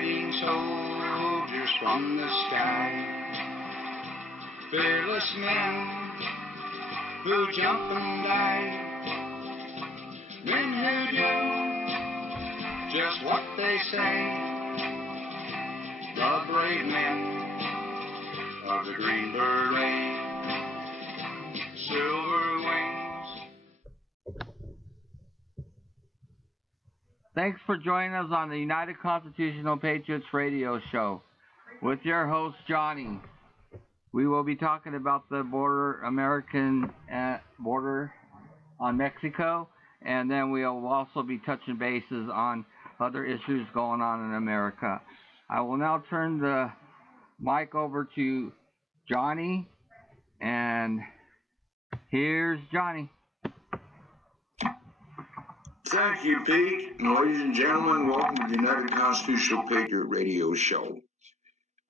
fighting soldiers from the sky, fearless men who jump and die, men who do just what they say, the brave men of the Green Beret, silver wings. Thanks for joining us on the United Constitutional Patriots Radio Show with your host, Johnny. We will be talking about the American border on Mexico, and then we'll also be touching bases on other issues going on in America. I will now turn the mic over to Johnny, and here's Johnny. Thank you, Pete. Ladies and gentlemen, welcome to the United Constitutional Patriot Radio Show,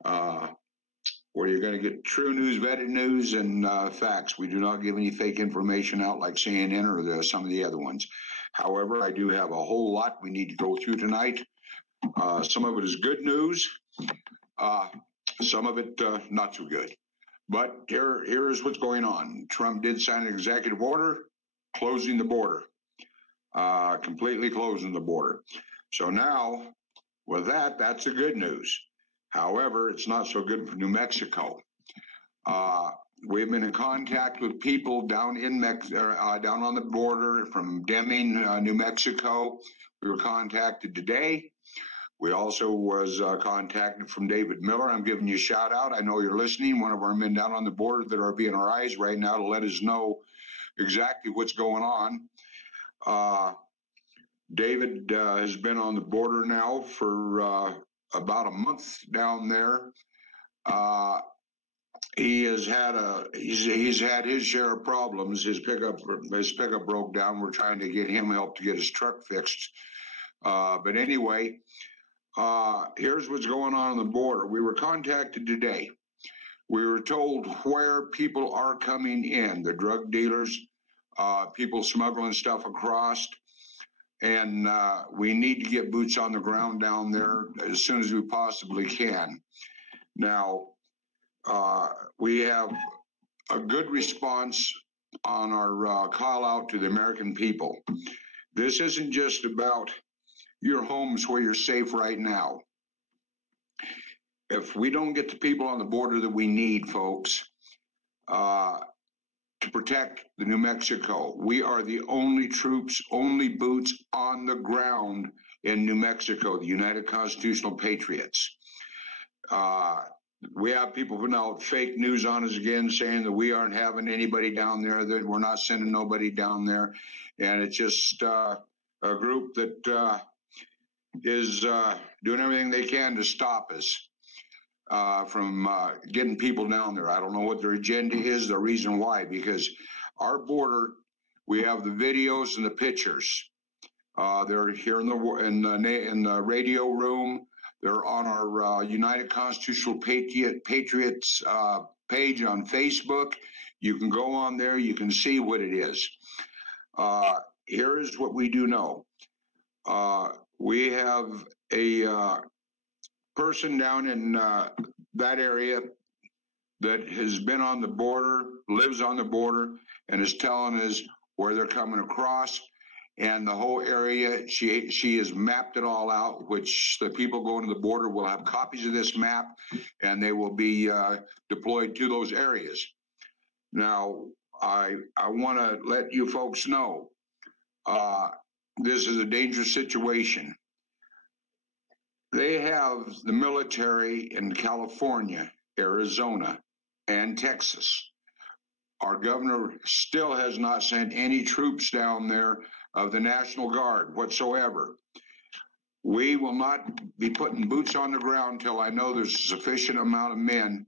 where you're going to get true news, vetted news, and facts. We do not give any fake information out like CNN or some of the other ones. However, I do have a whole lot we need to go through tonight. Some of it is good news. Some of it not so good. But here is what's going on. Trump did sign an executive order closing the border. Completely closing the border. So now, with that, that's the good news. However, it's not so good for New Mexico. We've been in contact with people down down on the border from Deming, New Mexico. We were contacted today. We also was contacted from David Miller. I'm giving you a shout out. I know you're listening. One of our men down on the border that are being our eyes right now to let us know exactly what's going on. David has been on the border now for about a month down there. He has had he's had his share of problems. His pickup broke down. We're trying to get him help to get his truck fixed. But anyway, here's what's going on the border. We were contacted today. We were told where people are coming in, the drug dealers, people smuggling stuff across, and we need to get boots on the ground down there as soon as we possibly can. Now, we have a good response on our call out to the American people. This isn't just about your homes where you're safe right now. If we don't get the people on the border that we need, folks, to protect the New Mexico, we are the only troops, only boots on the ground in New Mexico, the United Constitutional Patriots. We have people putting out fake news on us again, saying that we aren't having anybody down there, that we're not sending nobody down there. And it's just a group that is doing everything they can to stop us from getting people down there. I don't know what their agenda is, the reason why, because our border, we have the videos and the pictures. They're here in the radio room. They're on our United Constitutional Patriots page on Facebook. You can go on there. You can see what it is. Here is what we do know. We have a person down in that area that has been on the border, lives on the border, and is telling us where they're coming across. And the whole area, she has mapped it all out, which the people going to the border will have copies of this map, and they will be deployed to those areas. Now, I want to let you folks know, this is a dangerous situation. They have the military in California, Arizona, and Texas. Our governor still has not sent any troops down there of the National Guard whatsoever. We will not be putting boots on the ground until I know there's a sufficient amount of men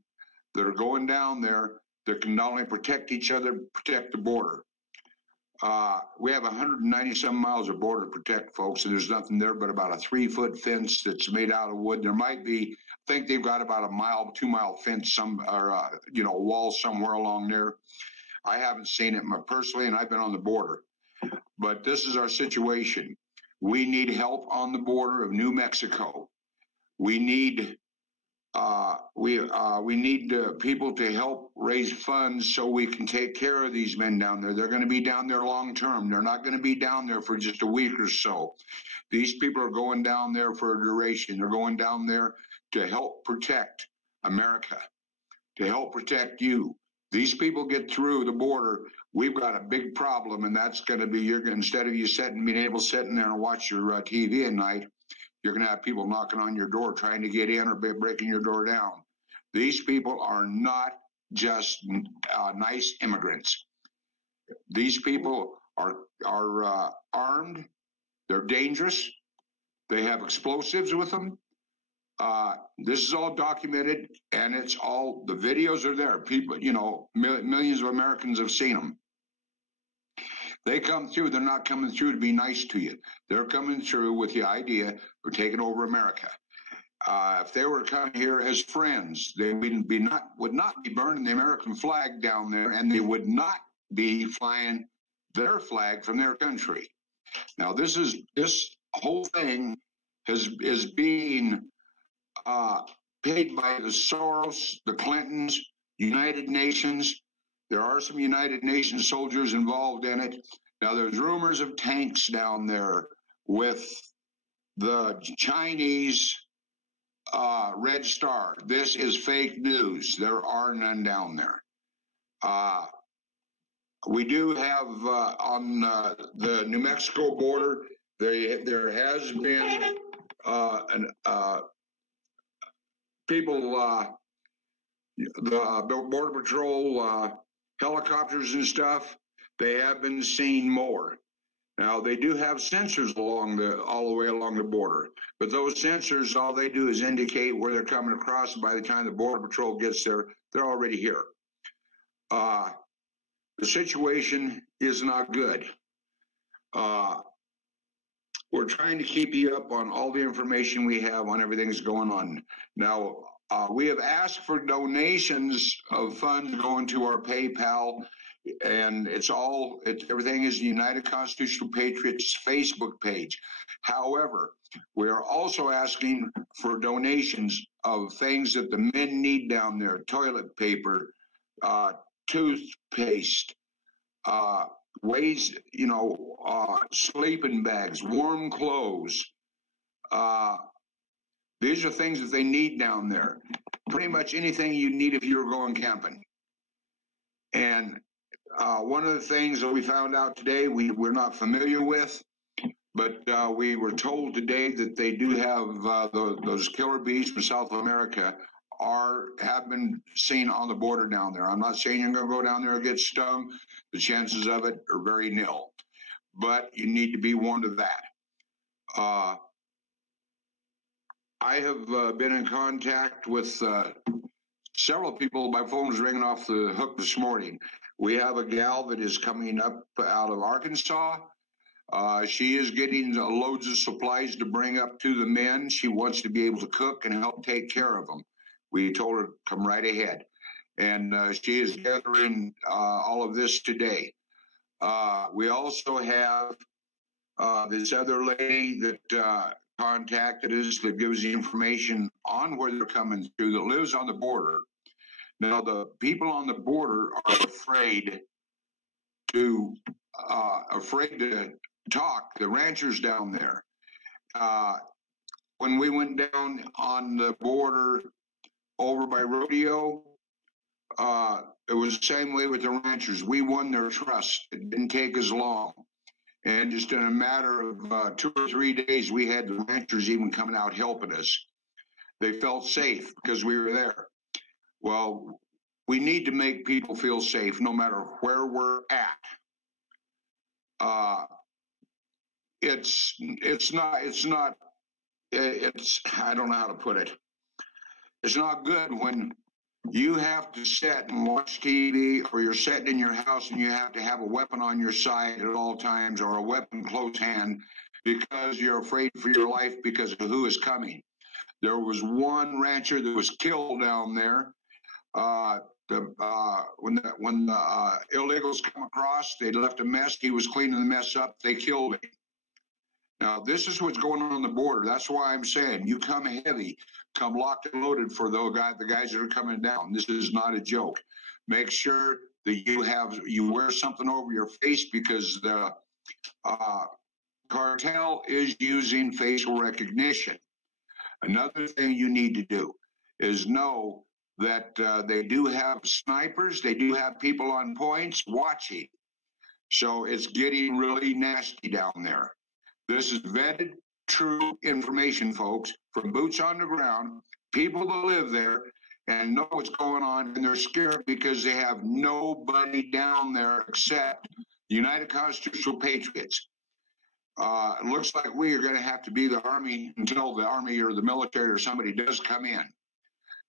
that are going down there that can not only protect each other, protect the border. We have 197 miles of border to protect, folks, and there's nothing there but about a 3-foot fence that's made out of wood. There might be, I think they've got about a 2-mile fence, wall somewhere along there. I haven't seen it personally, and I've been on the border. But this is our situation. We need help on the border of New Mexico. We need we need people to help raise funds so we can take care of these men down there. They're going to be down there long term. They're not going to be down there for just a week or so. These people are going down there for a duration. They're going down there to help protect America, to help protect you. These people get through the border, we've got a big problem, and that's going to be instead of you being able to sit in there and watch your TV at night, you're going to have people knocking on your door trying to get in or breaking your door down. These people are not just nice immigrants. These people are armed. They're dangerous. They have explosives with them. This is all documented, and it's all, the videos are there. People, millions of Americans have seen them. They come through, they're not coming through to be nice to you. They're coming through with the idea of taking over America. If they were coming here as friends, they would not be burning the American flag down there, and they would not be flying their flag from their country. Now, this whole thing is being paid by the Soros, the Clintons, United Nations. There are some United Nations soldiers involved in it. Now, there's rumors of tanks down there with the Chinese Red Star. This is fake news. There are none down there. We do have on the New Mexico border, there has been people, the Border Patrol helicopters and stuff, they have been seen more. Now, they do have sensors all the way along the border, but those sensors, all they do is indicate where they're coming across, and by the time the Border Patrol gets there, they're already here. The situation is not good. We're trying to keep you up on all the information we have on everything that's going on. Now, we have asked for donations of funds going to our PayPal, and everything is the United Constitutional Patriots Facebook page. However, we are also asking for donations of things that the men need down there: toilet paper, toothpaste, sleeping bags, warm clothes. These are things that they need down there. Pretty much anything you need if you were going camping. And one of the things that we found out today, we're not familiar with, but we were told today that they do have those killer bees from South America have been seen on the border down there. I'm not saying you're going to go down there and get stung. The chances of it are very nil. But you need to be warned of that. I have been in contact with several people. My phone was ringing off the hook this morning. We have a gal that is coming up out of Arkansas. She is getting loads of supplies to bring up to the men. She wants to be able to cook and help take care of them. We told her to come right ahead. And she is gathering all of this today. We also have this other lady that contacted us that gives the information on where they're coming through, that lives on the border. Now, the people on the border are afraid to talk, the ranchers down there. When we went down on the border over by Rodeo, it was the same way with the ranchers. We won their trust. It didn't take as long. And just in a matter of 2 or 3 days, we had the ranchers even coming out helping us. They felt safe because we were there. Well, we need to make people feel safe no matter where we're at. I don't know how to put it. It's not good when you have to sit and watch TV, or you're sitting in your house and you have to have a weapon on your side at all times, or a weapon close hand, because you're afraid for your life because of who is coming. There was one rancher that was killed down there. When the illegals come across, they left a mess. He was cleaning the mess up. They killed him. Now, this is what's going on the border. That's why I'm saying you come heavy, come locked and loaded for the guys that are coming down. This is not a joke. Make sure that you wear something over your face, because the cartel is using facial recognition. Another thing you need to do is know that they do have snipers, they do have people on points watching. So it's getting really nasty down there. This is vetted, true information, folks, from boots on the ground, people that live there and know what's going on, and they're scared because they have nobody down there except the United Constitutional Patriots. It looks like we are going to have to be the Army until the Army or the military or somebody does come in,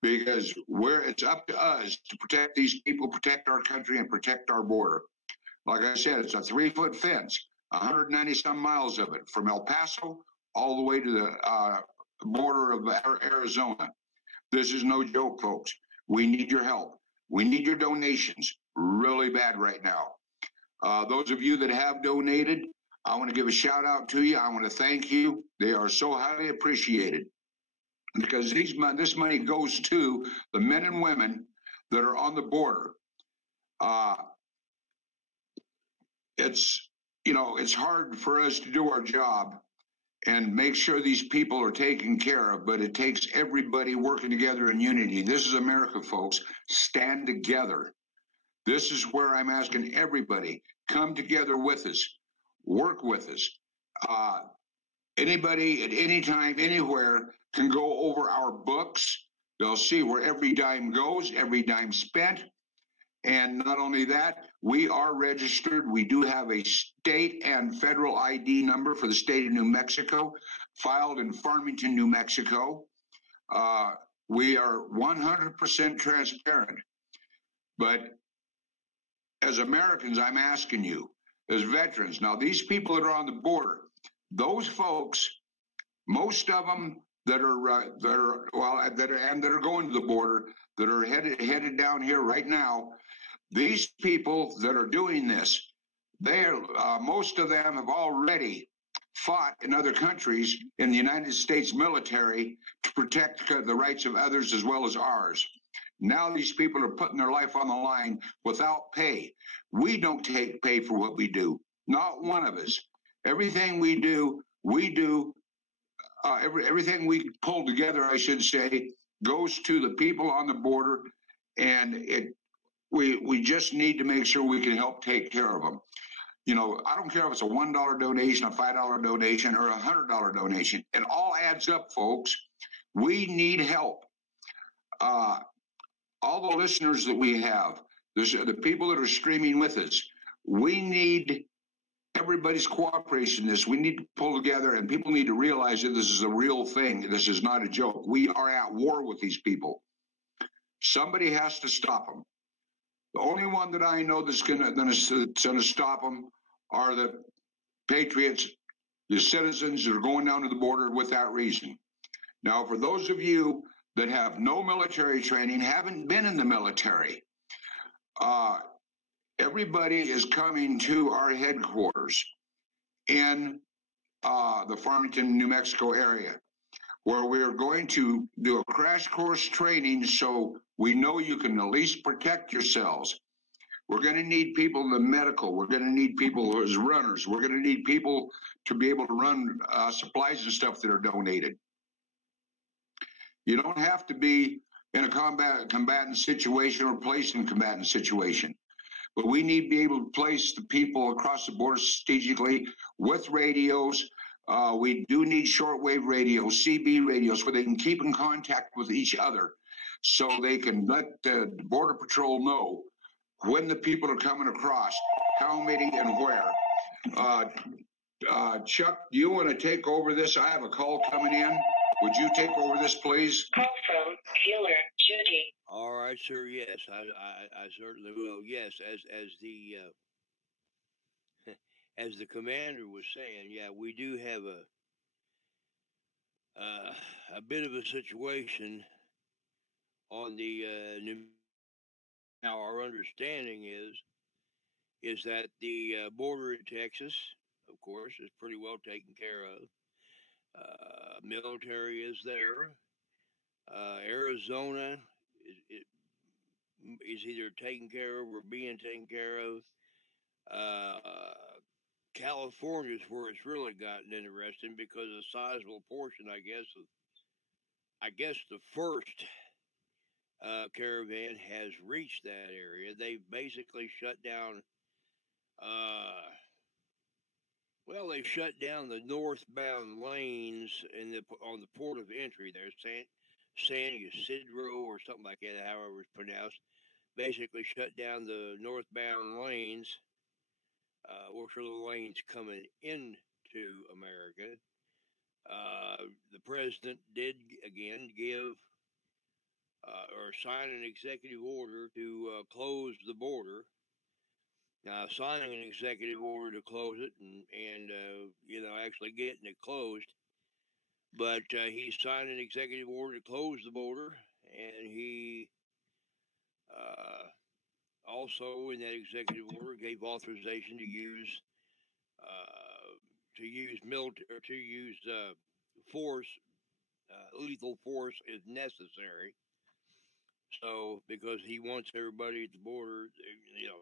because it's up to us to protect these people, protect our country, and protect our border. Like I said, it's a 3-foot fence, 190 some miles of it, from El Paso all the way to the border of Arizona. This is no joke, folks. We need your help. We need your donations really bad right now. Those of you that have donated, I want to give a shout out to you. I want to thank you. They are so highly appreciated, because this money goes to the men and women that are on the border. It's hard for us to do our job and make sure these people are taken care of, but it takes everybody working together in unity. This is America, folks. Stand together. This is where I'm asking everybody, come together with us, work with us. Anybody at any time, anywhere, can go over our books. They'll see where every dime goes, every dime spent. And not only that, we are registered. We do have a state and federal ID number for the state of New Mexico, filed in Farmington, New Mexico. We are 100% transparent. But as Americans, I'm asking you, as veterans, now these people that are on the border, those folks, most of them that are going to the border, that are headed down here right now, these people that are doing this, most of them have already fought in other countries in the United States military to protect the rights of others as well as ours. Now these people are putting their life on the line without pay. We don't take pay for what we do. Not one of us. Everything we do, everything we pull together, I should say, goes to the people on the border, and we just need to make sure we can help take care of them. I don't care if it's a $1 donation, a $5 donation, or a $100 donation. It all adds up, folks. We need help. All the listeners that we have, the people that are streaming with us, we need everybody's cooperation in this. We need to pull together, and people need to realize that this is a real thing. This is not a joke. We are at war with these people. Somebody has to stop them. The only one that I know that's going to stop them are the Patriots, the citizens that are going down to the border with that reason. Now, for those of you that have no military training, haven't been in the military, everybody is coming to our headquarters in the Farmington, New Mexico area, where we're going to do a crash course training so we know you can at least protect yourselves. We're going to need people in the medical. We're going to need people as runners. We're going to need people to be able to run supplies and stuff that are donated. You don't have to be in a combatant situation or placed in a combatant situation. But we need to be able to place the people across the border strategically with radios. We do need shortwave radios, CB radios, where they can keep in contact with each other so they can let the Border Patrol know when the people are coming across, how many and where. Chuck, do you want to take over this? I have a call coming in. Would you take over this, please? Call from Healer Judy. All right, sir. Yes, I certainly will. Yes, as the commander was saying, yeah, we do have a bit of a situation on the New. Now, our understanding is that the border in Texas of course, is pretty well taken care of. Military is there. Arizona is either taken care of or being taken care of. California is where it's really gotten interesting because a sizable portion, I guess the first caravan has reached that area. They've basically shut down. They shut down the northbound lanes on the port of entry there, San Ysidro or something like that, however it's pronounced. Basically shut down the northbound lanes, which are the lanes coming into America. The president did again give or sign an executive order to close the border. Now, signing an executive order to close it and actually getting it closed. But he signed an executive order to close the border, and he also, in that executive order, gave authorization to use force, lethal force if necessary. So, because he wants everybody at the border,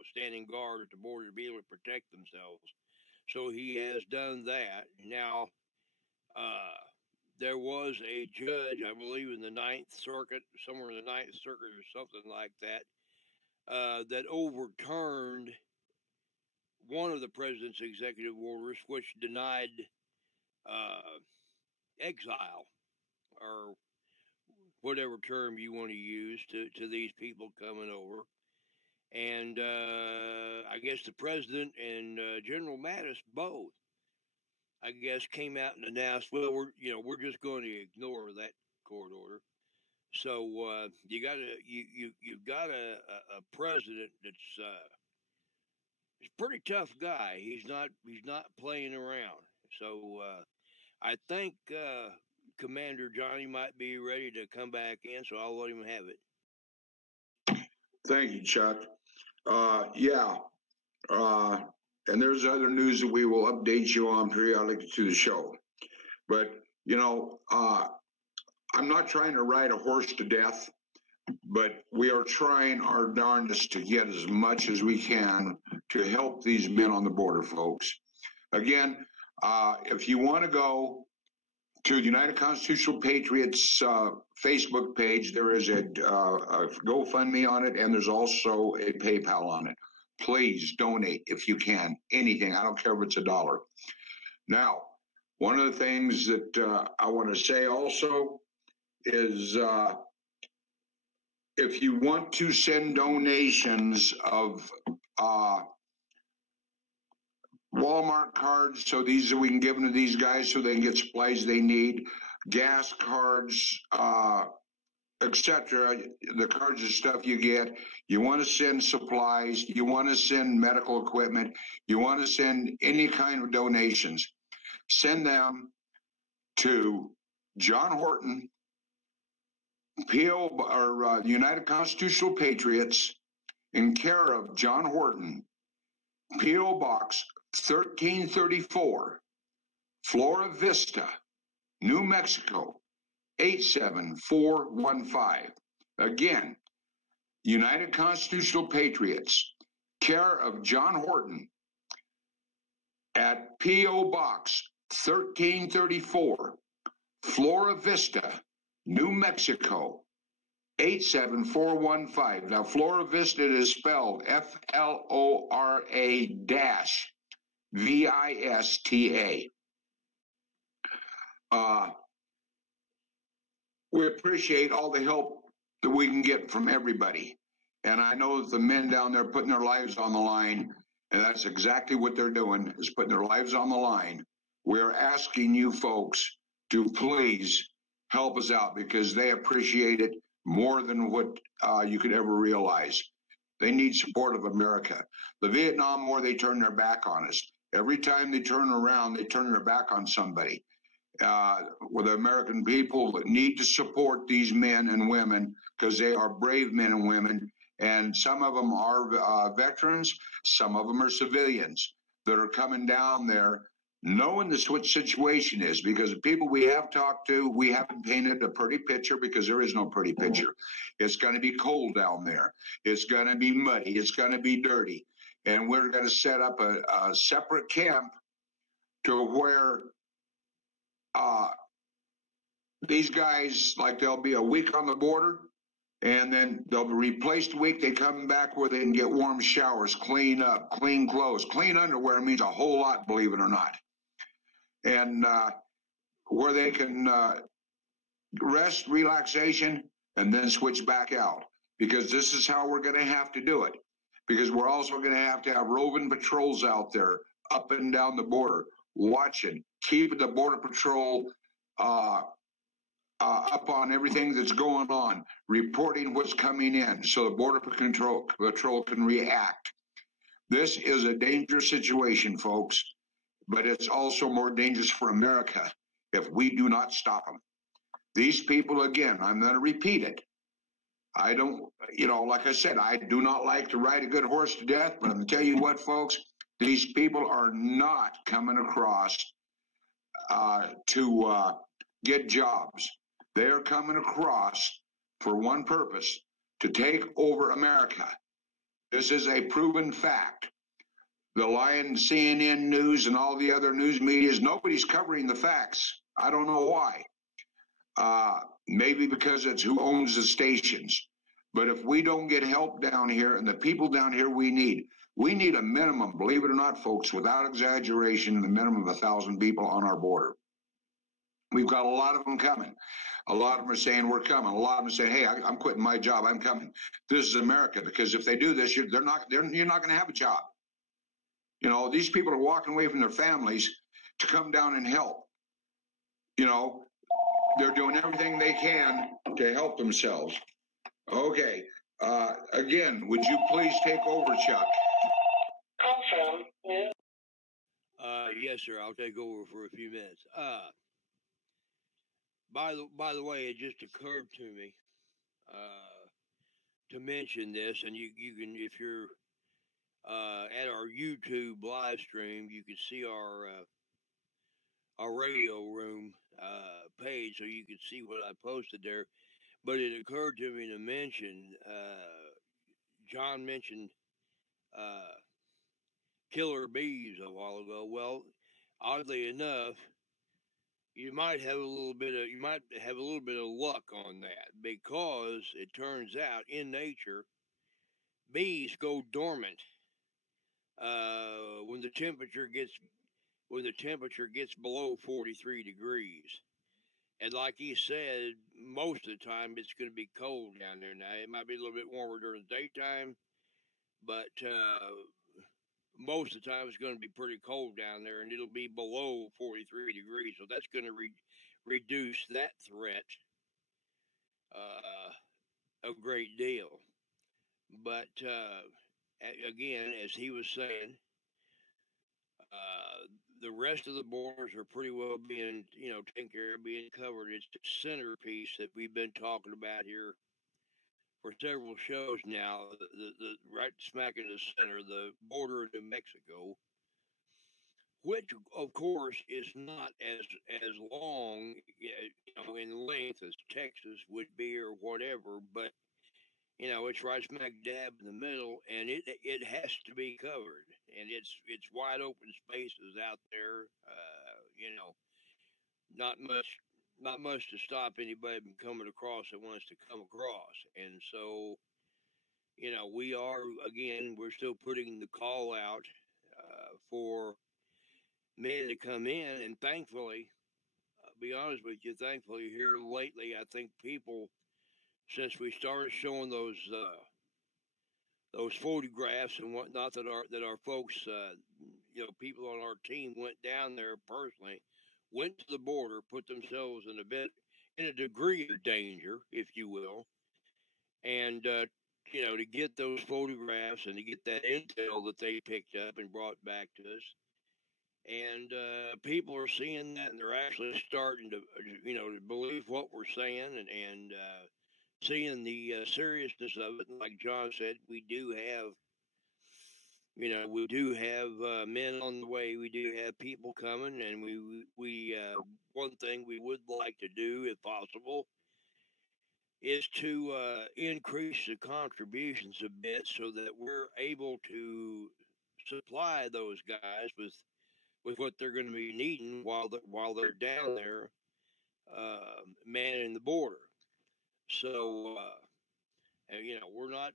standing guard at the border to be able to protect themselves. So he has done that. Now, there was a judge, I believe, in the Ninth Circuit, somewhere in the Ninth Circuit or something like that, that overturned one of the president's executive orders, which denied exile, or whatever term you want to use, to these people coming over. And I guess the president and General Mattis both, I guess, came out and announced, well, we're just going to ignore that court order. So you've got a president that's he's a pretty tough guy. He's not playing around. So I think Commander Johnny might be ready to come back in, so I'll let him have it. Thank you, Chuck. And there's other news that we will update you on periodically to the show. But, I'm not trying to ride a horse to death, but we are trying our darndest to get as much as we can to help these men on the border, folks. Again, if you want to go to the United Constitutional Patriots Facebook page, there is a GoFundMe on it, and there's also a PayPal on it. Please donate if you can, anything. I don't care if it's $1. Now, one of the things that I want to say also is if you want to send donations of Walmart cards, so we can give them to these guys so they can get supplies they need, gas cards, etc. The cards and stuff you get. You want to send supplies. You want to send medical equipment. You want to send any kind of donations. Send them to John Horton, PO or United Constitutional Patriots, in care of John Horton, PO Box 1334, Flora Vista, New Mexico 87415. Again, United Constitutional Patriots, care of John Horton, at P.O. Box 1334, Flora Vista, New Mexico 87415. Now, Flora Vista is spelled FLORA-VISTA. We appreciate all the help that we can get from everybody. And I know that the men down there putting their lives on the line, and that's exactly what they're doing, is putting their lives on the line. We're asking you folks to please help us out because they appreciate it more than what you could ever realize. They need support of America. The Vietnam War, they turned their back on us. Every time they turn around, they turn their back on somebody. With the American people that need to support these men and women because they are brave men and women, and some of them are veterans, some of them are civilians that are coming down there knowing this what situation is, because the people we have talked to, we haven't painted a pretty picture, because there is no pretty picture. It's going to be cold down there. It's going to be muddy. It's going to be dirty. And we're going to set up a separate camp to where these guys, like, they'll be a week on the border, and then they'll be replaced a week. They come back where they can get warm showers, clean up, clean clothes. Clean underwear means a whole lot, believe it or not. And where they can rest, relaxation, and then switch back out. Because this is how we're going to have to do it. Because we're also going to have roving patrols out there up and down the border, watching, keeping the Border Patrol up on everything that's going on, reporting what's coming in, so the Border Patrol can react. This is a dangerous situation, folks, but it's also more dangerous for America if we do not stop them. These people, again, I'm going to repeat it. I don't, like I said, I do not like to ride a good horse to death, but I'm going to tell you what, folks, these people are not coming across to get jobs. They're coming across for one purpose, to take over America. This is a proven fact. The lying CNN news and all the other news medias, nobody's covering the facts. I don't know why. Maybe because it's who owns the stations. But if we don't get help down here, and the people down here we need a minimum, believe it or not, folks, without exaggeration, the minimum of 1,000 people on our border. We've got a lot of them coming. A lot of them are saying we're coming. A lot of them are saying, hey, I'm quitting my job. I'm coming. This is America, because if they do this, you're not going to have a job. These people are walking away from their families to come down and help. They're doing everything they can to help themselves. Okay. Again, would you please take over, Chuck? Call from Yes, sir. I'll take over for a few minutes. By the way, it just occurred to me to mention this, and you can, if you're at our YouTube live stream, you can see our radio room page, so you can see what I posted there. But it occurred to me to mention, John mentioned killer bees a while ago. Well, oddly enough, you might have a little bit of luck on that, because it turns out in nature, bees go dormant when the temperature gets below 43 degrees. And like he said, most of the time it's going to be cold down there. Now, it might be a little bit warmer during the daytime, but most of the time it's going to be pretty cold down there, and it'll be below 43 degrees. So that's going to reduce that threat a great deal. But again, as he was saying, the rest of the borders are pretty well being, taken care of, being covered. It's the centerpiece that we've been talking about here for several shows now. The right smack in the center, the border of New Mexico, which of course is not as long, in length as Texas would be or whatever, but it's right smack dab in the middle, and it has to be covered, and it's wide open spaces out there. Not much to stop anybody from coming across that wants to come across, and so we're still putting the call out for men to come in, and thankfully, I'll be honest with you, here lately, I think people, since we started showing those photographs and whatnot that our folks, people on our team went down there personally, went to the border, put themselves in a degree of danger, if you will, and to get those photographs and to get that intel that they picked up and brought back to us. And people are seeing that, and they're actually starting to, to believe what we're saying, and seeing the seriousness of it. And like John said, we do have we do have men on the way. We do have people coming, and we one thing we would like to do, if possible, is to increase the contributions a bit so that we're able to supply those guys with what they're going to be needing while they're down there manning the border. So. We're not,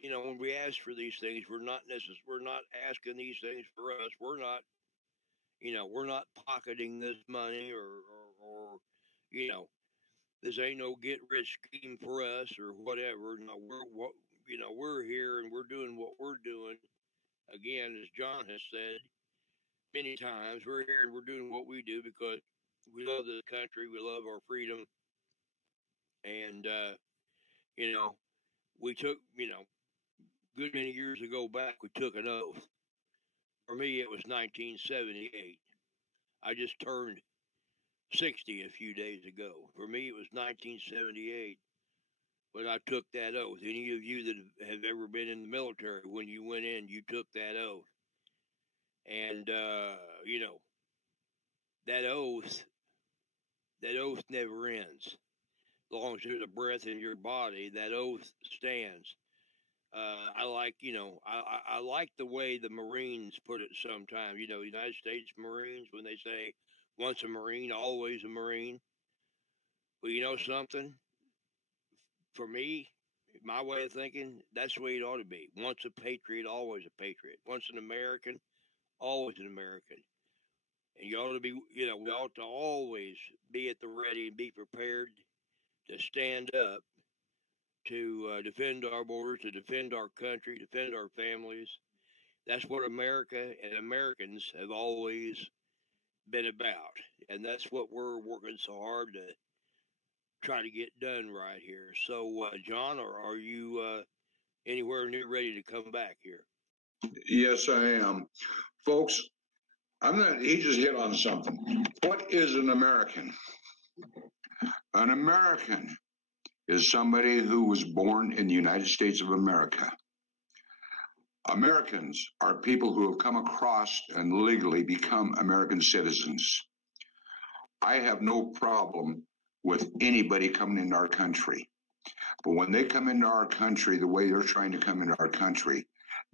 when we ask for these things, we're not asking these things for us. We're not pocketing this money or this ain't no get rich scheme for us or whatever. No, we're here and we're doing what we're doing. Again, as John has said many times, we're here and we're doing what we do because we love this country. We love our freedom. And, we took, good many years ago back, we took an oath. For me, it was 1978. I just turned 60 a few days ago. For me, it was 1978 when I took that oath. Any of you that have ever been in the military, when you went in, you took that oath. And, that oath never ends. As long as there's a breath in your body, that oath stands. I like the way the Marines put it sometimes. United States Marines, when they say, once a Marine, always a Marine. Well, you know something? For me, my way of thinking, that's the way it ought to be. Once a patriot, always a patriot. Once an American, always an American. And you ought to be, we ought to always be at the ready and be prepared to stand up to defend our borders, to defend our country, defend our families. That's what America and Americans have always been about. And that's what we're working so hard to try to get done right here. So, John, are you anywhere near ready to come back here? Yes, I am. Folks, he just hit on something. What is an American? An American is somebody who was born in the United States of America. Americans are people who have come across and legally become American citizens. I have no problem with anybody coming into our country. But when they come into our country the way they're trying to come into our country,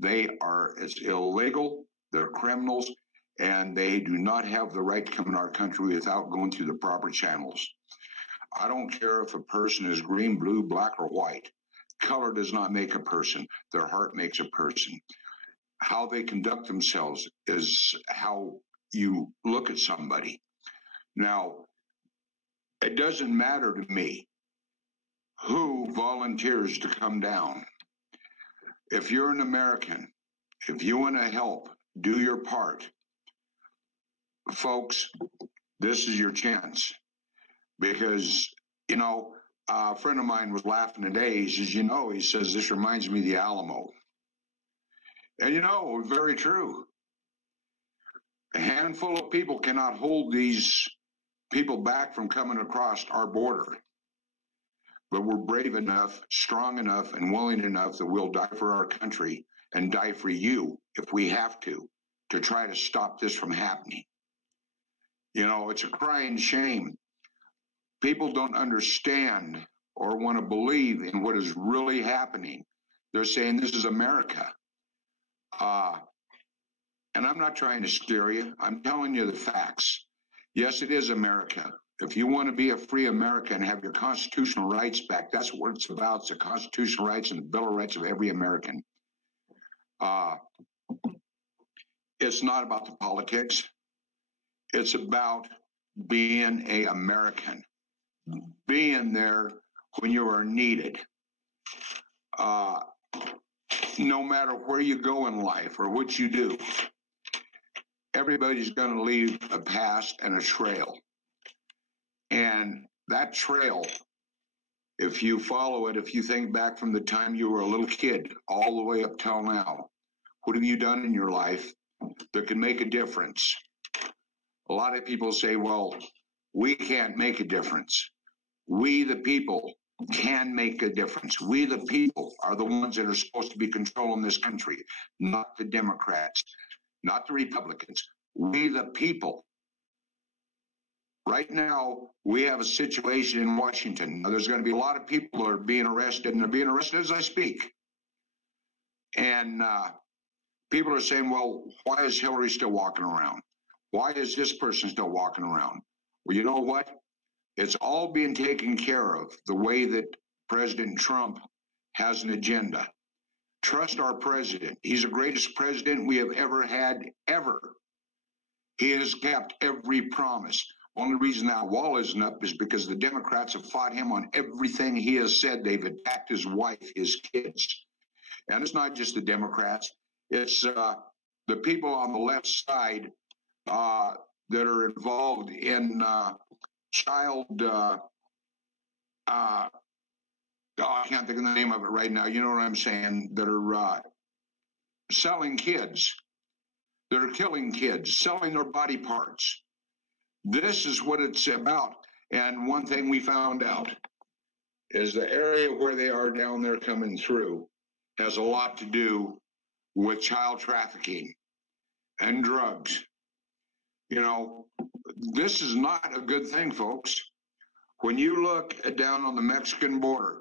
it's illegal, they're criminals, and they do not have the right to come into our country without going through the proper channels. I don't care if a person is green, blue, black, or white. Color does not make a person. Their heart makes a person. How they conduct themselves is how you look at somebody. Now, it doesn't matter to me who volunteers to come down. If you're an American, if you want to help, do your part. Folks, this is your chance. Because, a friend of mine was laughing today. He says, he says, this reminds me of the Alamo. And, very true. A handful of people cannot hold these people back from coming across our border. But we're brave enough, strong enough, and willing enough that we'll die for our country and die for you if we have to try to stop this from happening. It's a crying shame. People don't understand or want to believe in what is really happening. They're saying this is America. And I'm not trying to scare you. I'm telling you the facts. Yes, it is America. If you want to be a free American and have your constitutional rights back, that's what it's about. It's the constitutional rights and the Bill of Rights of every American. It's not about the politics. It's about being an American. Being there when you are needed. No matter where you go in life or what you do, everybody's going to leave a past and a trail. And that trail, if you follow it, if you think back from the time you were a little kid all the way up till now, what have you done in your life that can make a difference? A lot of people say, well, we can't make a difference. We, the people, can make a difference. We, the people, are the ones that are supposed to be controlling this country, not the Democrats, not the Republicans. We, the people. Right now, we have a situation in Washington. Now, there's going to be a lot of people that are being arrested, and they're being arrested as I speak. And people are saying, well, why is Hillary still walking around? Why is this person still walking around? Well, you know what? It's all being taken care of the way that President Trump has an agenda. Trust our president. He's the greatest president we have ever had, ever. He has kept every promise. Only reason that wall isn't up is because the Democrats have fought him on everything he has said. They've attacked his wife, his kids. And it's not just the Democrats. It's the people on the left side that are involved in child, I can't think of the name of it right now. You know what I'm saying? That are selling kids, that are killing kids, selling their body parts. This is what it's about. And one thing we found out is the area where they are down there coming through has a lot to do with child trafficking and drugs. You know, this is not a good thing, folks. When you look down on the Mexican border,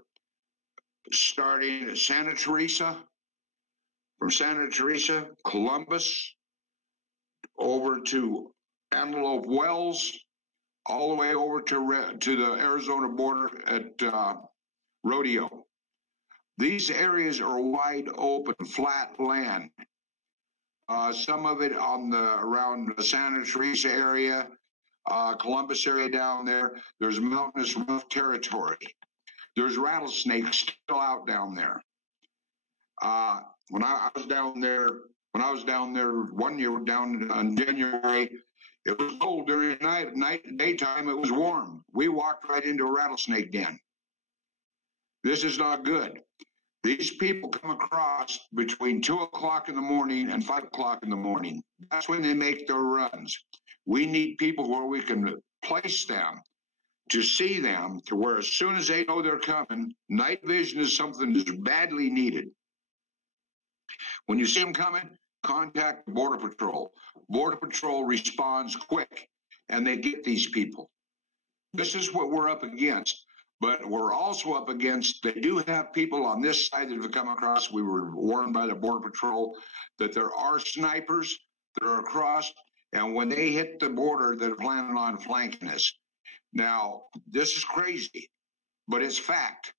starting at Santa Teresa, from Santa Teresa, Columbus, over to Antelope Wells, all the way over to the Arizona border at Rodeo. These areas are wide open, flat land. Some of it on around the Santa Teresa area, Columbus area down there. There's mountainous rough territory. There's rattlesnakes still out down there. When I was down there 1 year down in January, it was cold during the night. Daytime it was warm. We walked right into a rattlesnake den. This is not good. These people come across between 2 o'clock in the morning and 5 o'clock in the morning. That's when they make their runs. We need people where we can place them, to see them, to where as soon as they know they're coming, night vision is something that's badly needed. When you see them coming, contact the Border Patrol. Border Patrol responds quick, and they get these people. This is what we're up against. But we're also up against, they do have people on this side that have come across. We were warned by the Border Patrol that there are snipers that are across, and when they hit the border, they're planning on flanking us. Now, this is crazy, but it's fact.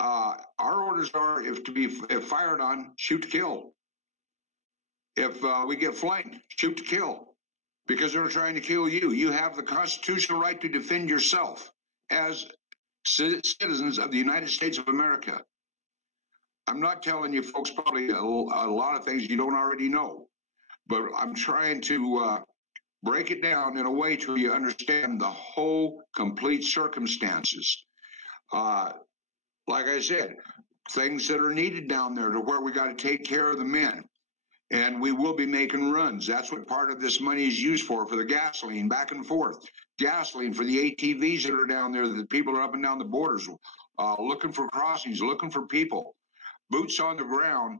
Our orders are, if fired on, shoot to kill. If we get flanked, shoot to kill, because they're trying to kill you. You have the constitutional right to defend yourself as citizens of the United States of America. I'm not telling you folks probably a lot of things you don't already know, but I'm trying to break it down in a way to you understand the whole complete circumstances. Like I said, things that are needed down there to where we got to take care of the men. And we will be making runs. That's what part of this money is used for the gasoline, back and forth. Gasoline for the ATVs that are down there, that people are up and down the borders, looking for crossings, looking for people. Boots on the ground,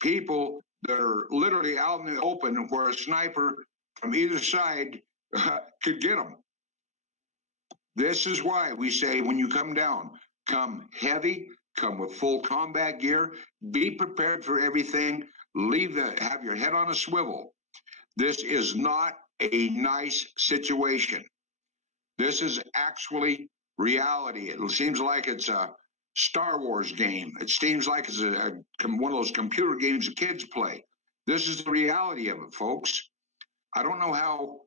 people that are literally out in the open where a sniper from either side could get them. This is why we say when you come down, come heavy, come with full combat gear, be prepared for everything. Have your head on a swivel. This is not a nice situation. This is actually reality. It seems like it's a Star Wars game. It seems like it's one of those computer games the kids play. This is the reality of it, folks. I don't know how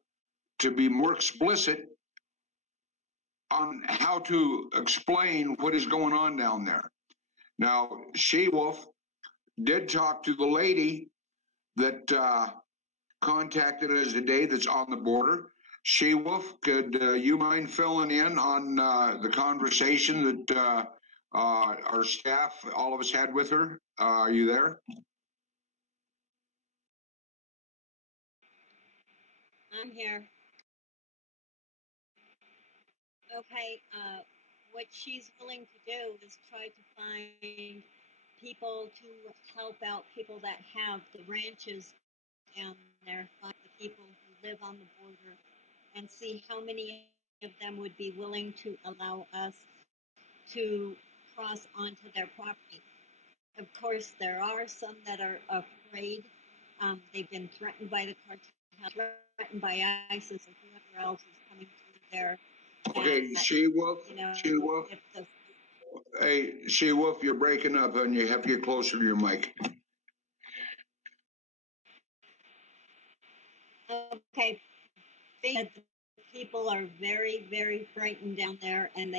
to be more explicit on how to explain what is going on down there. Now, She-Wolf did talk to the lady that contacted us today that's on the border. She-Wolf, could you mind filling in on the conversation that our staff, all of us, had with her? Are you there? I'm here. Okay, what she's willing to do is try to find people to help out people that have the ranches down there, find the people who live on the border, and see how many of them would be willing to allow us to cross onto their property. Of course, there are some that are afraid. They've been threatened by the cartel, threatened by ISIS or whoever else is coming through there. Okay, That, She-Wolf, you know, She-Wolf. if the Hey, She-Wolf, you're breaking up, and you have to get closer to your mic. okay, the people are very, very frightened down there, and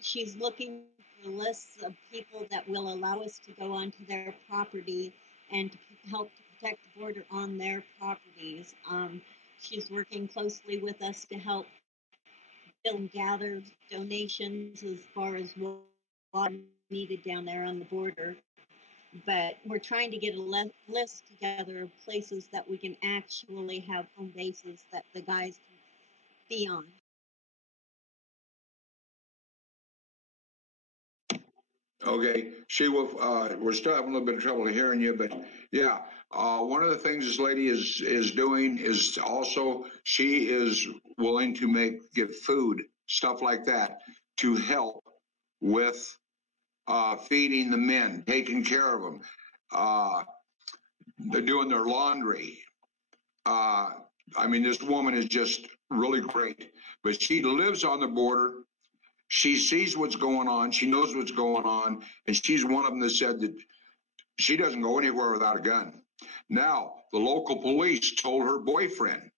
she's looking for lists of people that will allow us to go onto their property and to help to protect the border on their properties. She's working closely with us to help build and gather donations as far as what needed down there on the border. But we're trying to get a list together of places that we can actually have home bases that the guys can be on. Okay, She-Wolf, we're still having a little bit of trouble hearing you, but yeah, one of the things this lady is doing is also she is willing to get food, stuff like that, to help with feeding the men, taking care of them. They're doing their laundry. I mean, this woman is just really great, but she lives on the border. She sees what's going on. She knows what's going on. And she's one of them that said that she doesn't go anywhere without a gun. Now, the local police told her boyfriend,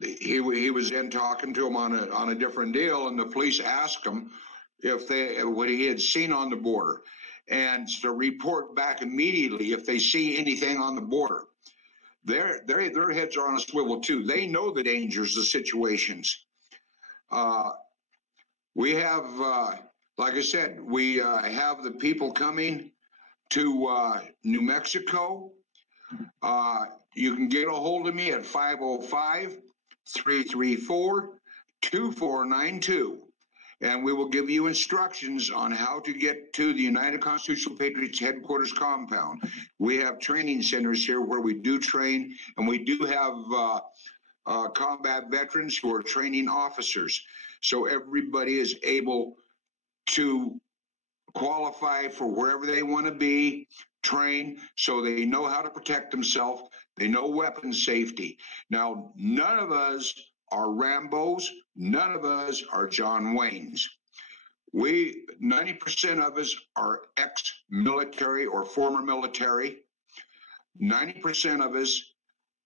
he was in talking to him on a different deal, and the police asked him what he had seen on the border, and to report back immediately if they see anything on the border. Their heads are on a swivel too. They know the dangers, the situations. We have, like I said, we have the people coming to New Mexico. You can get a hold of me at 505-334-2492, and we will give you instructions on how to get to the United Constitutional Patriots headquarters compound. We have training centers here where we do train, and we do have combat veterans who are training officers. So everybody is able to qualify for wherever they want to be, train, so they know how to protect themselves. They know weapon safety. Now, none of us are Rambos. None of us are John Waynes. 90% of us are ex-military or former military. 90% of us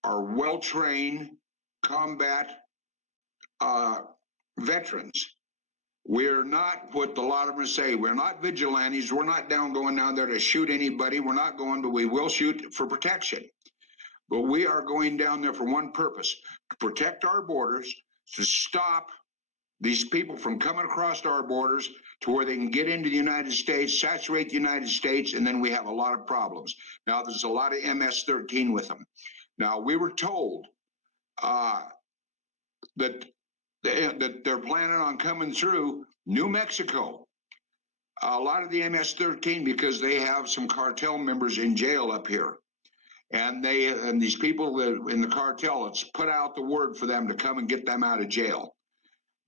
are well-trained combat veterans. We're not what a lot of them say. We're not vigilantes. We're not going down there to shoot anybody. We're not going, but we will shoot for protection. But we are going down there for one purpose: to protect our borders, to stop these people from coming across our borders to where they can get into the United States, saturate the United States, and then we have a lot of problems. Now, there's a lot of MS-13 with them. Now, we were told that they're planning on coming through New Mexico. A lot of the MS-13, because they have some cartel members in jail up here. And these people in the cartel, it's put out the word for them to come and get them out of jail.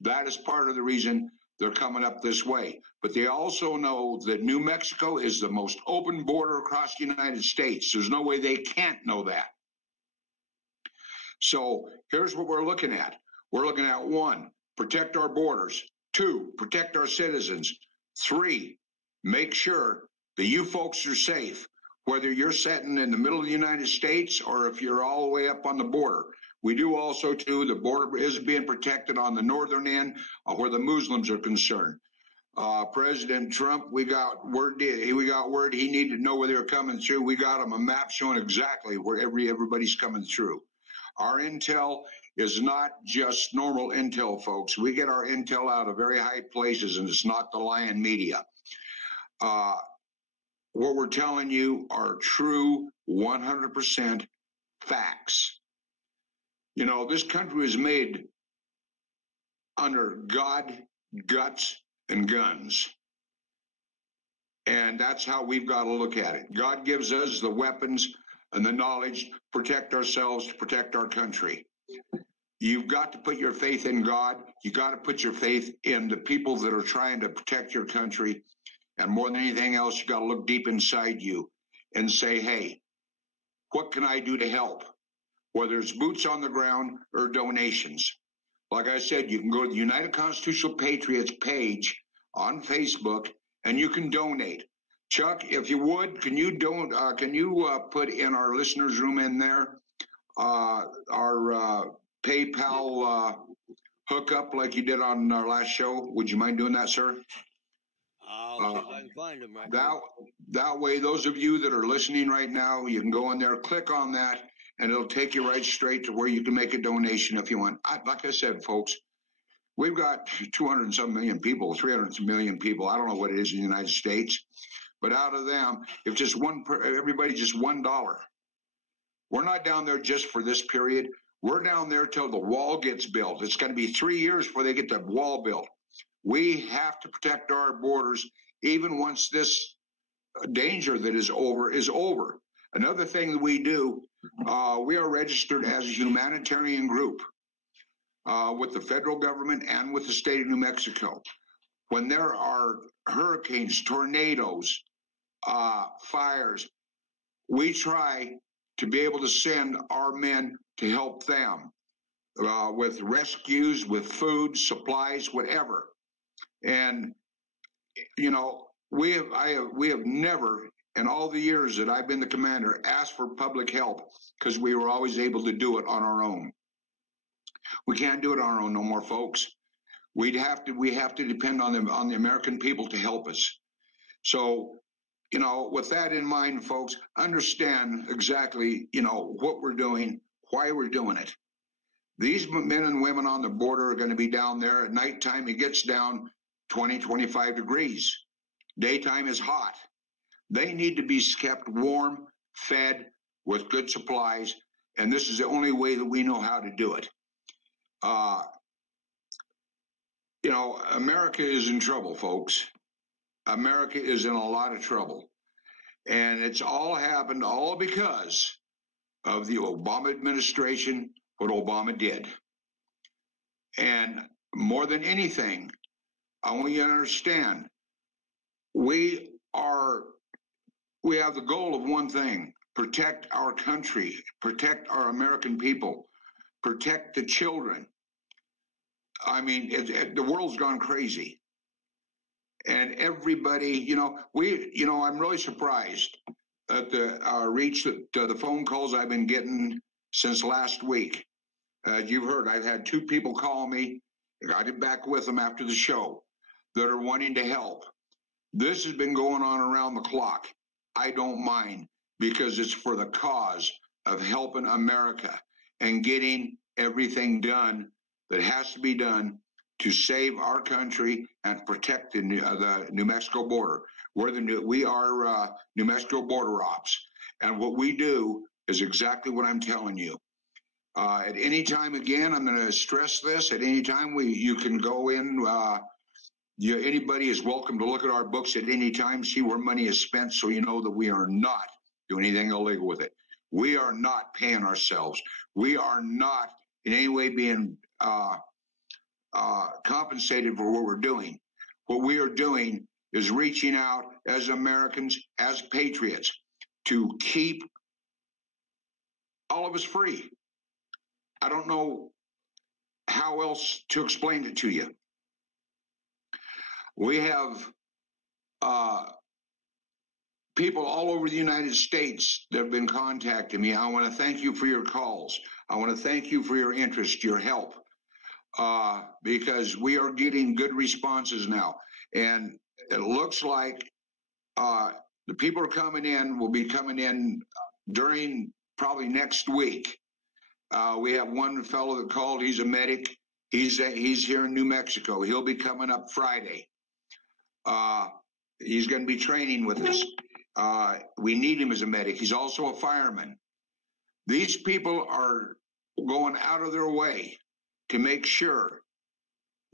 That is part of the reason they're coming up this way. But they also know that New Mexico is the most open border across the United States. There's no way they can't know that. So here's what we're looking at. We're looking at 1, protect our borders. 2, protect our citizens. 3, make sure that you folks are safe, whether you're sitting in the middle of the United States or if you're all the way up on the border. We do also, too, the border is being protected on the northern end where the Muslims are concerned. President Trump, we got word he needed to know where they were coming through. We got him a map showing exactly where everybody's coming through. Our intel is not just normal intel, folks. We get our intel out of very high places, and it's not the lying media. What we're telling you are true 100% facts. You know, this country was made under God, guts, and guns. And that's how we've got to look at it. God gives us the weapons and the knowledge to protect ourselves, to protect our country. You've got to put your faith in God. You got to put your faith in the people that are trying to protect your country. And more than anything else, you got to look deep inside you and say, hey, what can I do to help? Whether it's boots on the ground or donations. Like I said, you can go to the United Constitutional Patriots page on Facebook and you can donate. Chuck, if you would, can you put in our listeners' room in there our PayPal hookup like you did on our last show? Would you mind doing that, sir? I'll see if I can find them right now. That way, those of you that are listening right now, you can go in there, click on that, and it'll take you right straight to where you can make a donation if you want. Like I said, folks, we've got 200 and some million people, 300 million people. I don't know what it is in the United States, but out of them, if just everybody just $1. We're not down there just for this period. We're down there till the wall gets built. It's going to be 3 years before they get the wall built. We have to protect our borders even once this danger that is over is over. Another thing that we do, we are registered as a humanitarian group with the federal government and with the state of New Mexico. When there are hurricanes, tornadoes, fires, we try to be able to send our men to help them with rescues, with food, supplies, whatever. And you know, we have never, in all the years that I've been the commander, asked for public help because we were always able to do it on our own. We can't do it on our own no more, folks. We have to depend on the American people to help us. So, you know, with that in mind, folks, understand exactly, you know, what we're doing, why we're doing it. These men and women on the border are going to be down there at nighttime. It gets down 20, 25 degrees. Daytime is hot. They need to be kept warm, fed, with good supplies, and this is the only way that we know how to do it. You know, America is in trouble, folks. America is in a lot of trouble. And it's all happened all because of the Obama administration, what Obama did. And more than anything, I want you to understand, we have the goal of one thing: protect our country, protect our American people, protect the children. I mean, the world's gone crazy. And everybody, you know, I'm really surprised at the reach that the phone calls I've been getting since last week. You've heard, I've had 2 people call me. I get back with them after the show that are wanting to help. This has been going on around the clock. I don't mind, because it's for the cause of helping America and getting everything done that has to be done to save our country and protect the New Mexico border. We are New Mexico border ops, and what we do is exactly what I'm telling you. At any time, again, I'm going to stress this. At any time, you can go in. Anybody is welcome to look at our books at any time, see where money is spent, so you know that we are not doing anything illegal with it. We are not paying ourselves. We are not in any way being compensated for what we're doing. What we are doing is reaching out as Americans, as patriots, to keep all of us free. I don't know how else to explain it to you. We have people all over the United States that have been contacting me. I want to thank you for your calls. I want to thank you for your interest, your help, because we are getting good responses now. And it looks like the people are coming in, will be coming in during probably next week. We have one fellow that called. He's a medic. He's here in New Mexico. He'll be coming up Friday. He's going to be training with us. We need him as a medic. He's also a fireman. These people are going out of their way to make sure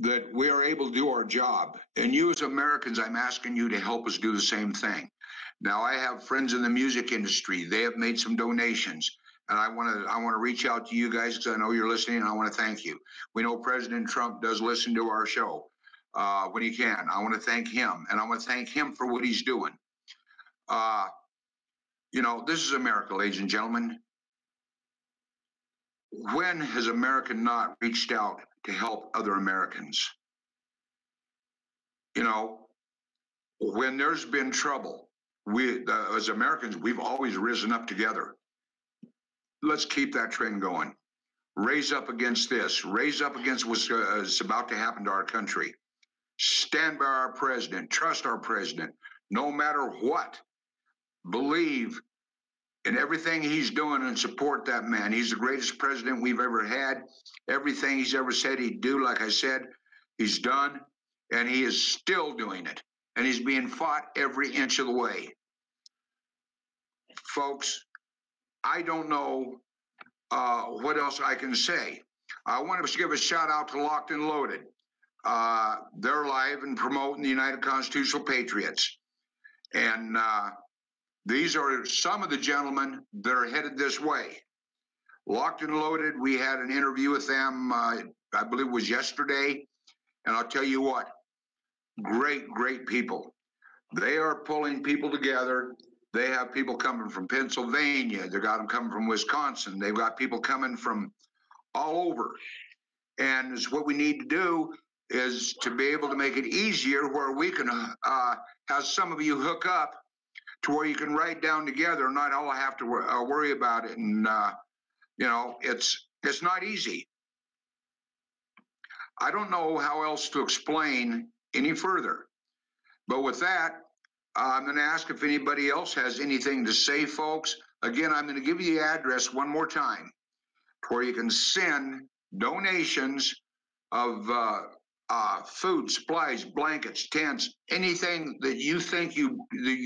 that we are able to do our job. And you as Americans, I'm asking you to help us do the same thing. Now, I have friends in the music industry. They have made some donations. And I want to reach out to you guys because I know you're listening, and I want to thank you. We know President Trump does listen to our show when he can. I want to thank him, and I want to thank him for what he's doing. You know, this is America, ladies and gentlemen. When has America not reached out to help other Americans? You know, when there's been trouble, we, as Americans, we've always risen up together. Let's keep that trend going. Raise up against this. Raise up against what's about to happen to our country. Stand by our president. Trust our president. No matter what, believe in everything he's doing and support that man. He's the greatest president we've ever had. Everything he's ever said he'd do, like I said, he's done, and he is still doing it. And he's being fought every inch of the way. Folks, I don't know what else I can say. I want to give a shout out to Locked and Loaded. They're live and promoting the United Constitutional Patriots. And these are some of the gentlemen that are headed this way. Locked and Loaded, we had an interview with them, I believe it was yesterday. And I'll tell you what, great, great people. They are pulling people together. They have people coming from Pennsylvania. They've got them coming from Wisconsin. They've got people coming from all over. And it's what we need to do is to be able to make it easier where we can have some of you hook up to where you can write down together and not all have to worry about it. And, you know, it's not easy. I don't know how else to explain any further. But with that, I'm going to ask if anybody else has anything to say, folks. Again, I'm going to give you the address one more time where you can send donations of food, supplies, blankets, tents, anything that you think you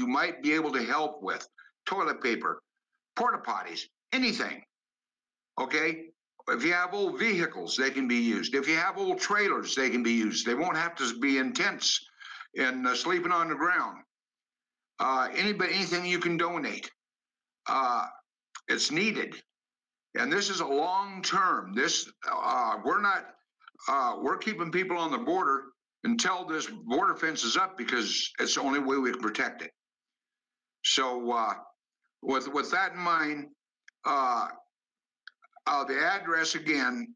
might be able to help with, toilet paper, porta potties, anything. Okay? If you have old vehicles, they can be used. If you have old trailers, they can be used. They won't have to be in tents and sleeping on the ground. Anything you can donate, it's needed. And this is a long term. This we're keeping people on the border until this border fence is up because it's the only way we can protect it. So with that in mind, the address again.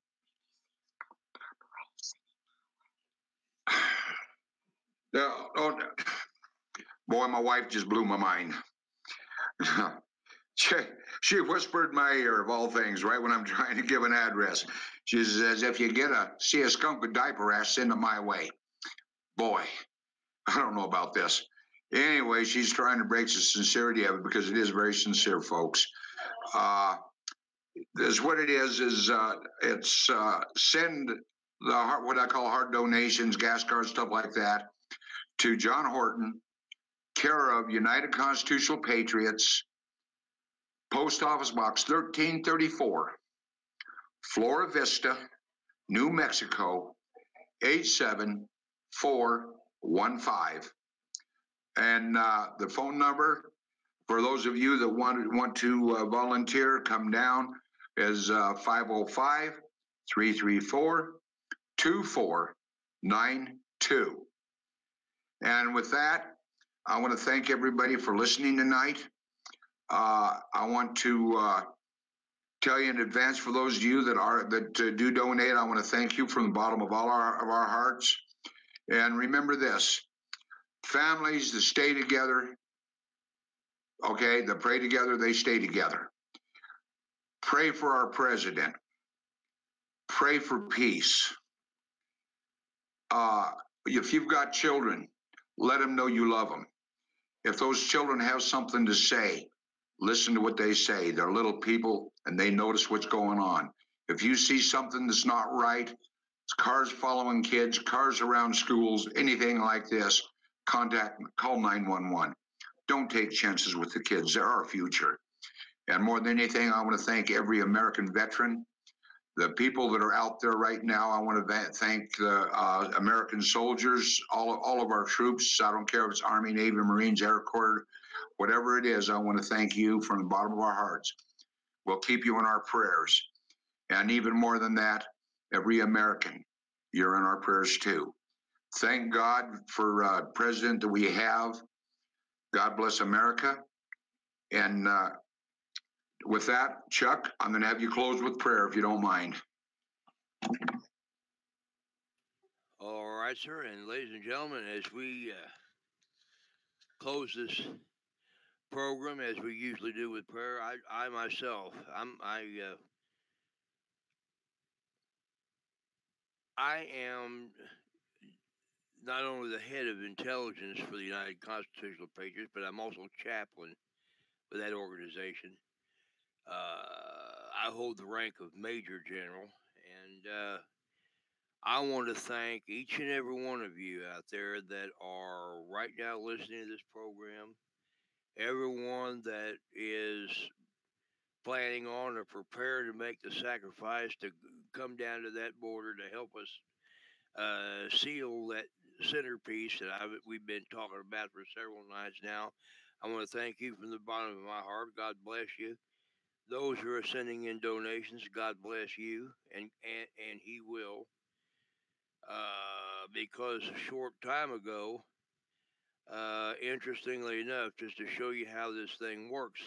Boy, my wife just blew my mind. She whispered in my ear, of all things, right when I'm trying to give an address. She says, if you see a skunk with diaper rash, send it my way. Boy, I don't know about this. Anyway, she's trying to break the sincerity of it because it is very sincere, folks. This what it is it's send what I call hard donations, gas cards, stuff like that, to John Horton, care of United Constitutional Patriots, Post Office Box 1334, Flora Vista, New Mexico, 87415. And the phone number for those of you that want to volunteer, come down, is 505-334-2492. And with that, I want to thank everybody for listening tonight. I want to tell you in advance, for those of you that do donate, I want to thank you from the bottom of all our hearts. And remember this: families that stay together, okay, that pray together, they stay together. Pray for our president. Pray for peace. If you've got children, let them know you love them. If those children have something to say, listen to what they say. They're little people and they notice what's going on. If you see something that's not right, cars following kids, cars around schools, anything like this, call 911. Don't take chances with the kids. They're our future. And more than anything, I want to thank every American veteran the people that are out there right now. I want to thank the American soldiers, all of our troops. I don't care if it's Army, Navy, Marines, Air Corps, whatever it is. I want to thank you from the bottom of our hearts. We'll keep you in our prayers. And even more than that, every American, you're in our prayers too. Thank God for president that we have. God bless America. And with that, Chuck, I'm going to have you close with prayer if you don't mind. All right, sir. And ladies and gentlemen, as we close this program, as we usually do with prayer, I myself, I am not only the head of intelligence for the United Constitutional Patriots, but I'm also chaplain for that organization. I hold the rank of Major General, and I want to thank each and every one of you out there that are right now listening to this program, everyone that is planning on or prepared to make the sacrifice to come down to that border to help us seal that centerpiece that we've been talking about for several nights now. I want to thank you from the bottom of my heart. God bless you. Those who are sending in donations, God bless you, and He will. Because a short time ago, interestingly enough, just to show you how this thing works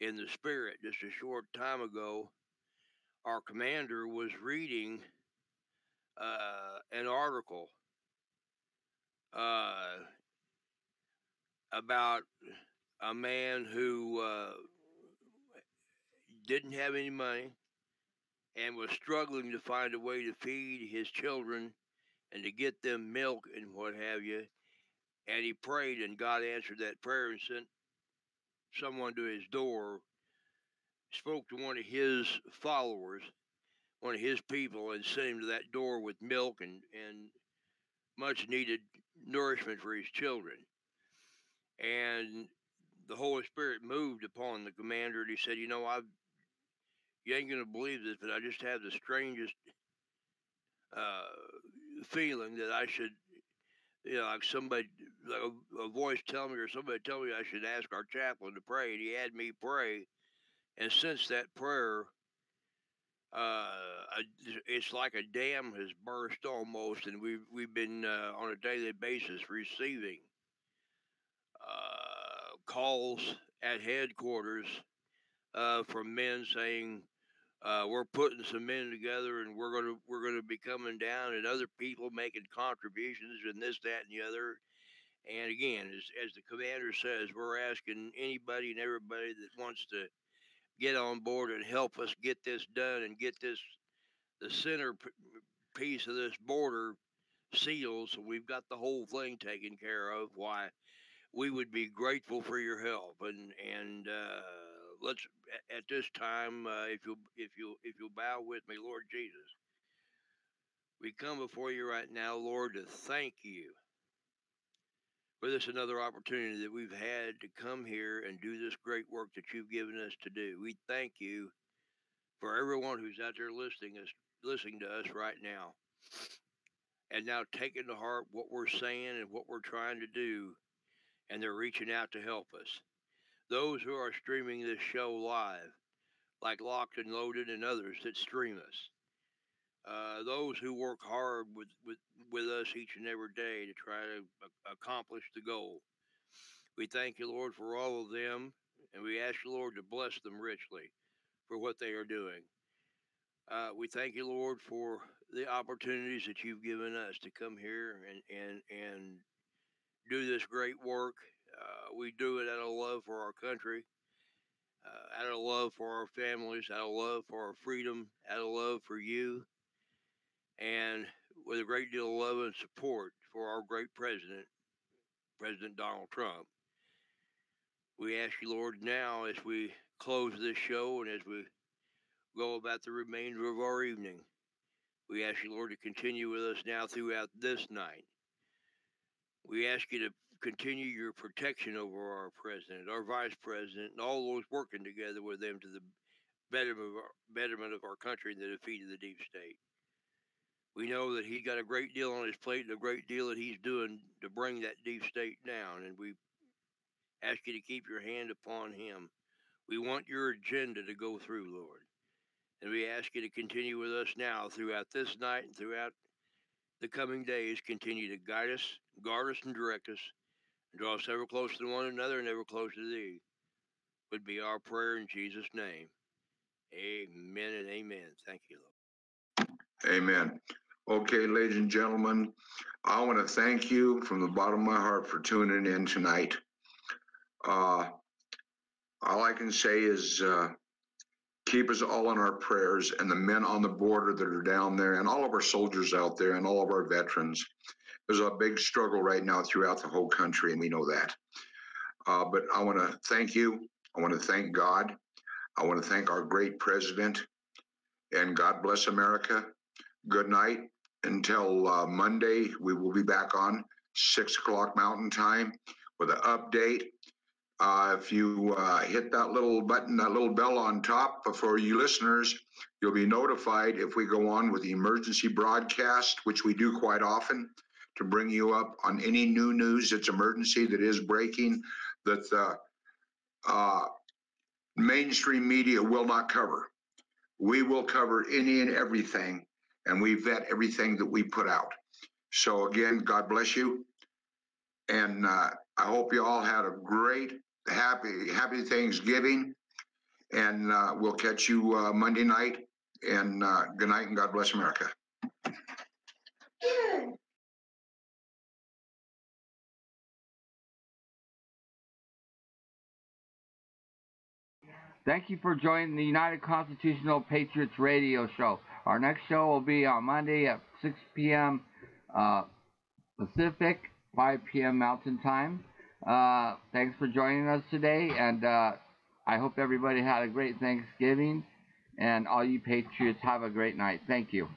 in the spirit, just a short time ago, our commander was reading an article about a man who didn't have any money and was struggling to find a way to feed his children and to get them milk and what have you. And he prayed, and God answered that prayer and sent someone to his door, spoke to one of his followers, one of his people, and sent him to that door with milk and much needed nourishment for his children. And the Holy Spirit moved upon the commander, and he said, you know, you ain't going to believe this, but I just have the strangest feeling that I should, like somebody, like a voice tell me or somebody tell me I should ask our chaplain to pray. And he had me pray. And since that prayer, it's like a dam has burst almost, and we've been on a daily basis receiving calls at headquarters from men saying we're putting some men together, and we're gonna be coming down, and other people making contributions and this, that, and the other. And again, as the commander says, we're asking anybody and everybody that wants to get on board and help us get this done and get the center piece of this border sealed, so we've got the whole thing taken care of. Why, we would be grateful for your help. And let's at this time, if you'll bow with me, Lord Jesus, we come before you right now, Lord, to thank you for this another opportunity that we've had to come here and do this great work that you've given us to do. We thank you for everyone who's out there listening to us right now, and now taking to heart what we're saying and what we're trying to do, and they're reaching out to help us. Those who are streaming this show live, like Locked and Loaded and others that stream us. Those who work hard with us each and every day to try to accomplish the goal. We thank you, Lord, for all of them, and we ask you, Lord, to bless them richly for what they are doing. We thank you, Lord, for the opportunities that you've given us to come here and do this great work. We do it out of love for our country, out of love for our families, out of love for our freedom, out of love for you, and with a great deal of love and support for our great president, President Donald Trump. We ask you, Lord, now as we close this show and as we go about the remainder of our evening, we ask you, Lord, to continue with us now throughout this night. We ask you to continue your protection over our president, our vice president, and all those working together with them to the betterment of our country and the defeat of the deep state. We know that he's got a great deal on his plate and a great deal that he's doing to bring that deep state down, and we ask you to keep your hand upon him. We want your agenda to go through, Lord. And we ask you to continue with us now throughout this night and throughout the coming days. Continue to guide us, guard us, and direct us, and draw us ever closer to one another and ever closer to thee. Would be our prayer in Jesus' name. Amen and amen. Thank you, Lord. Amen. Okay, ladies and gentlemen, I want to thank you from the bottom of my heart for tuning in tonight. All I can say is keep us all in our prayers, and the men on the border that are down there, and all of our soldiers out there, and all of our veterans. There's a big struggle right now throughout the whole country, and we know that. But I want to thank you. I want to thank God. I want to thank our great president, and God bless America. Good night. Until Monday, we will be back on 6 o'clock Mountain Time with an update. If you hit that little button, that little bell on top for you listeners, you'll be notified if we go on with the emergency broadcast, which we do quite often, to bring you up on any new news that's emergency that is breaking that the mainstream media will not cover. We will cover any and everything, and we vet everything that we put out. So again, God bless you. And I hope you all had a great, happy Thanksgiving. And we'll catch you Monday night. And good night, and God bless America. Thank you for joining the United Constitutional Patriots Radio Show. Our next show will be on Monday at 6 p.m. Pacific, 5 p.m. Mountain Time. Thanks for joining us today, and I hope everybody had a great Thanksgiving, and all you Patriots have a great night. Thank you.